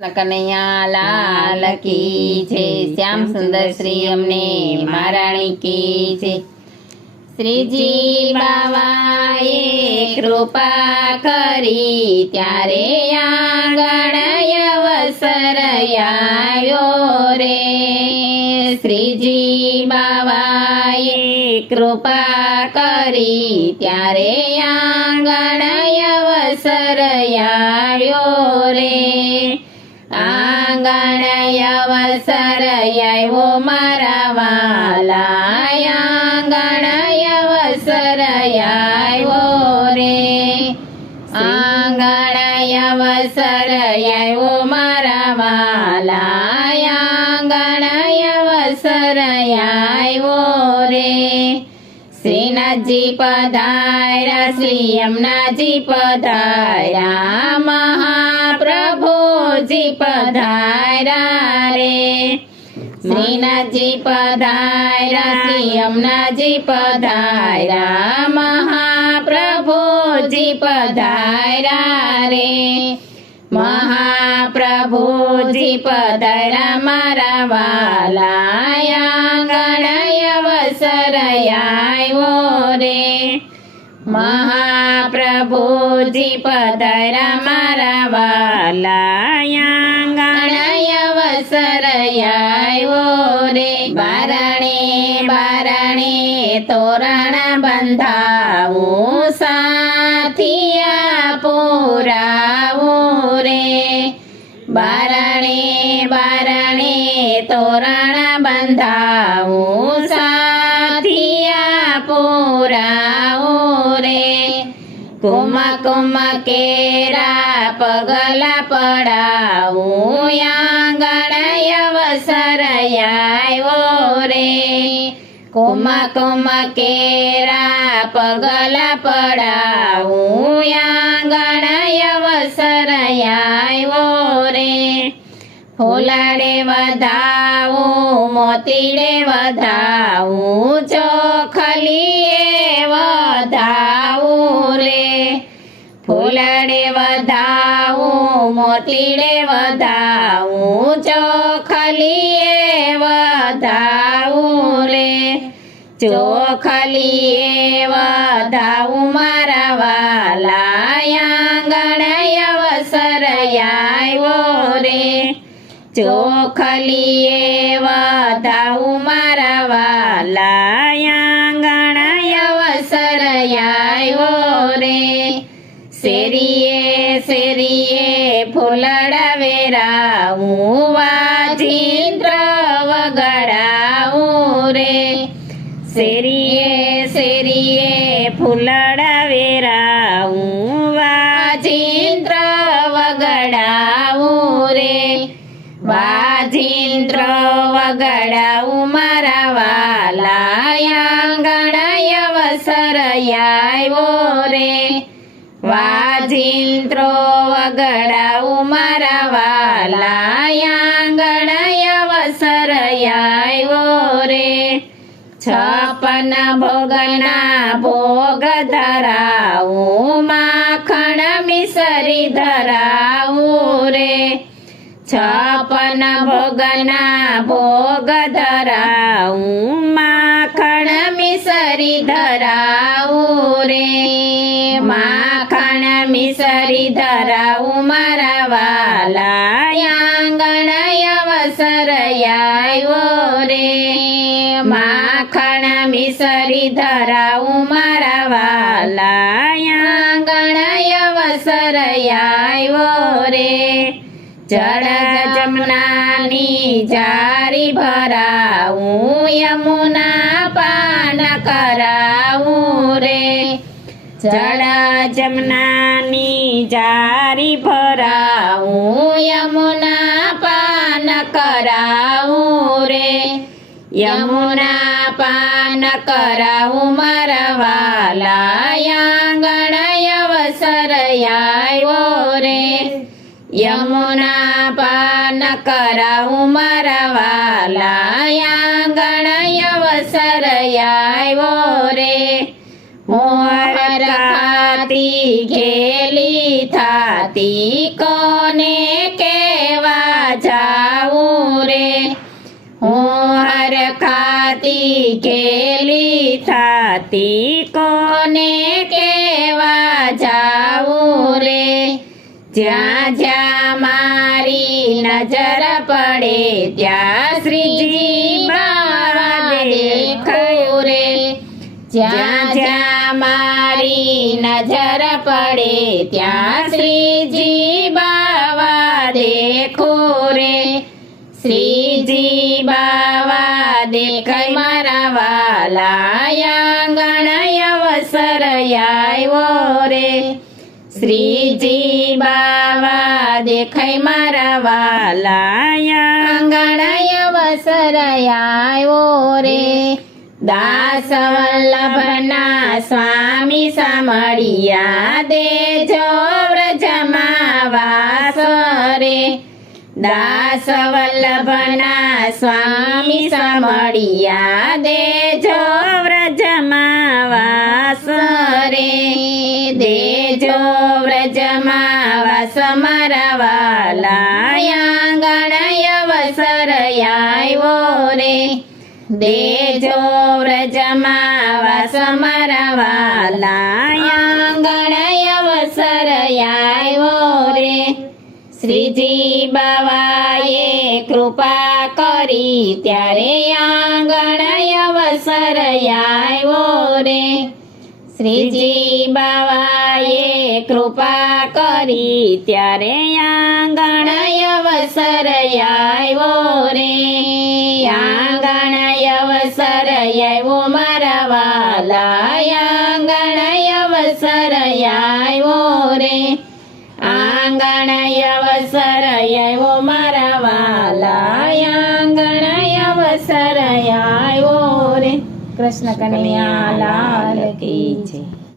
કનૈયા લાલ કી છે, શ્યામ સુંદર શ્રી અમને મહારાણી કી છે। શ્રીજી બાવાએ કૃપા કરી ત્યારે આંગણ અવસર આવ્યો રે। શ્રીજી બાવાએ કૃપા કરી ત્યારે આંગણ અવસર આવ્યો રે। આંગણ અવસર આવ્યો મારા વાલા, આંગણ અવસર આવ્યો રે। આંગણ અવસર આવ્યો મારા વાલા, આંગણ અવસર આવ્યો રે। શ્રીનાથજી પધાર્યા, શ્રી યમુનાજી પધાર્યા, મહાપ્રભુજી પધાર્યા રે। શ્રીનાથજી પધાર્યા, શ્રી યમુનાજી પધાર્યા, મહાપ્રભુજી પધાર્યા રે। મહાપ્રભુજી પધાર્યા મારા વાલા, આંગણ અવસર આવ્યો રે। મહાપ્રભુજી પધાર્યા મારા વાલા, આંગણ અવસર આવ્યો રે। બારણે બારણે તોરણ બંધાવું, સાથિયા પુરાવું રે। બારણે બારણે તોરણ બંધાવું, સાથિયા પુરાવું રે। કુમ કુમ કેરા પગલા પડાવું, આંગણ અવસર આવ્યો રે। કુમ કુમ કેરા પગલા પડાવું, આંગણ અવસર આવ્યો રે। ફૂલડે વધાવું, મોતીડે વધાવું, ચોખલીએ વધાવું રે। ફૂલડે વધાવું, મોતીડે વધાવું, ચોખલીએ વધાવું રે। ચોખલીએ વધાવું મારા વાલા, આંગણ અવસર આવ્યો રે। ચોખલીએ વધાવું મારા વાલા, આંગણ અવસર આવ્યો રે। શેરીએ શેરીએ ફૂલડા વેરાવું, વાજિંત્ર વગાડાવું રે। શેરીએ શેરીએ ફૂલડા વેરાવું, વાજિંત્ર વગાડાવું રે। વાજિંત્ર વગાડાવું મારા વાલા, આંગણ અવસર આવ્યો રે। વાજિંત્ર વગાડાવું મારા વાલા, આંગણ અવસર આવ્યો રે। 56 ભોગના ભોગ ધરાવું, માખણ મિસરી ધરાવું રે। 56 ભોગના ભોગ ધરાવું, માખણ મિસરી ધરાવું રે। માખણ મિસરી ધરાવું મારા વાલા, આંગણ અવસર આવ્યો રે। માખણ મિસરી ધરાવું મારા વાલા, આંગણ અવસર આવ્યો રે। જળ જમનાની જારી ભરાવું, યમુના પાન કરાવું રે। જળ જમનાની જારી ભરાવું, યમુના પાન કરાવું રે। યમુના પાન કરાવું મારા વાલા, આંગણ અવસર આવ્યો રે। યમુના પાન કરાવું મારા વાલા, આંગણ અવસર આવ્યો રે। મોર ખાતી ઘેલી થાતી, કોને કેવા થાતી કોને કેવા જાવું રે જ્યાં જ્યાં મારી નજર પડે ત્યાં શ્રીજી બાવા દેખાય રે જ્યાં જ્યાં મારી નજર પડે ત્યાં શ્રીજી બાવા દેખો રે શ્રીજી બાવા દેખાય મારા વાલા આંગણ અવસર આવ્યો રે શ્રીજી બાવા દેખાય મારા વાલા આંગણ અવસર આવ્યો રે દાસ વલ્લભના સ્વામી સામળિયા દેજો વ્રજમાં વાસ રે દાસ વલ્લભના સ્વામી સામળિયા દેજો વ્રજમાં વાસ રે દેજો વ્રજમાં વાસ મારા વાલા આંગણ અવસર આવ્યો રે દેજો વ્રજમાં વાસ મારા વાલા આંગણ અવસર આવ્યો રે શ્રીજી બાવાએ કૃપા કરી ત્યારે આંગણ અવસર આવ્યો રે શ્રીજી બાવાએ કૃપા કરી ત્યારે આંગણ અવસર આવ્યો રે આંગણ અવસર આવ્યો મારા વાલા આંગણ અવસર આવ્યો રે આંગણ અવસર આવ્યો મારા વાલા આંગણ અવસર આવ્યો રે કૃષ્ણ કનૈયા લાલ કી જય.